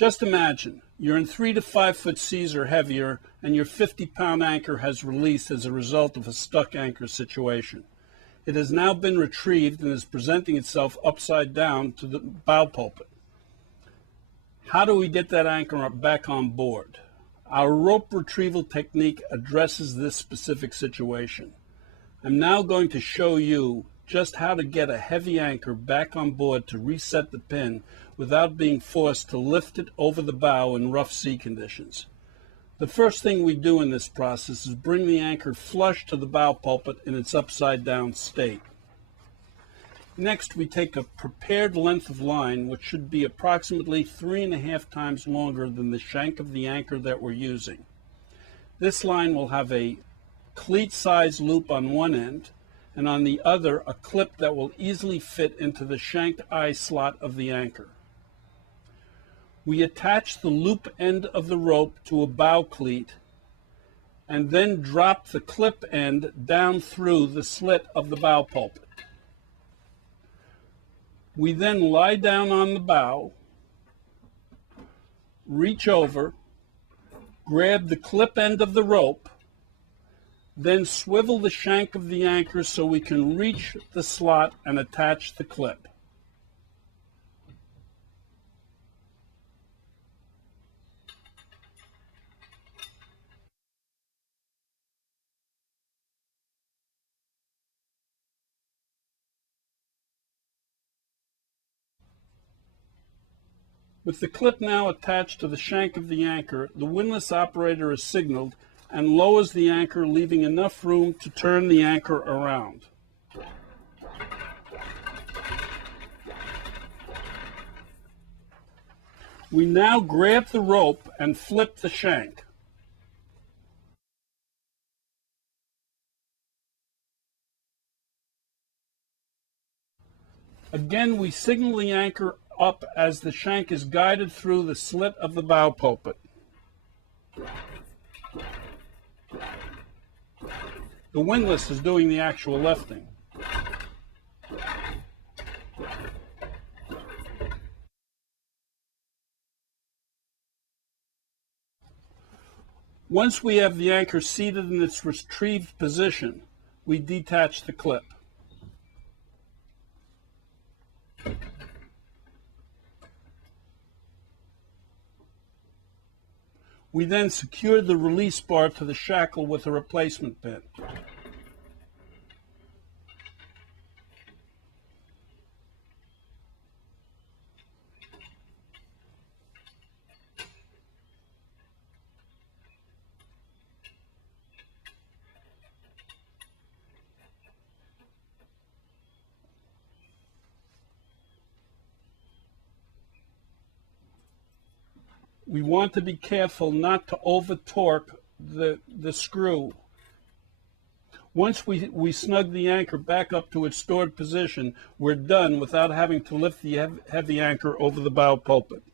Just imagine you're in 3 to 5 foot seas or heavier, and your 50-pound anchor has released as a result of a stuck anchor situation. It has now been retrieved and is presenting itself upside down to the bow pulpit. How do we get that anchor back on board? Our rope retrieval technique addresses this specific situation. I'm now going to show you just how to get a heavy anchor back on board to reset the pin without being forced to lift it over the bow in rough sea conditions. The first thing we do in this process is bring the anchor flush to the bow pulpit in its upside down state. Next, we take a prepared length of line, which should be approximately 3.5 times longer than the shank of the anchor that we're using. This line will have a cleat-sized loop on one end, and on the other a clip that will easily fit into the shanked eye slot of the anchor. We attach the loop end of the rope to a bow cleat and then drop the clip end down through the slit of the bow pulpit. We then lie down on the bow, reach over, grab the clip end of the rope, then swivel the shank of the anchor so we can reach the slot and attach the clip. With the clip now attached to the shank of the anchor, the windlass operator is signaled and lowers the anchor, leaving enough room to turn the anchor around. We now grab the rope and flip the shank. Again, we signal the anchor up as the shank is guided through the slit of the bow pulpit. The windlass is doing the actual lifting. Once we have the anchor seated in its retrieved position, we detach the clip. We then secure the release bar to the shackle with a replacement pin. We want to be careful not to over-torque the screw. Once we snug the anchor back up to its stored position, we're done without having to lift the heavy anchor over the bow pulpit.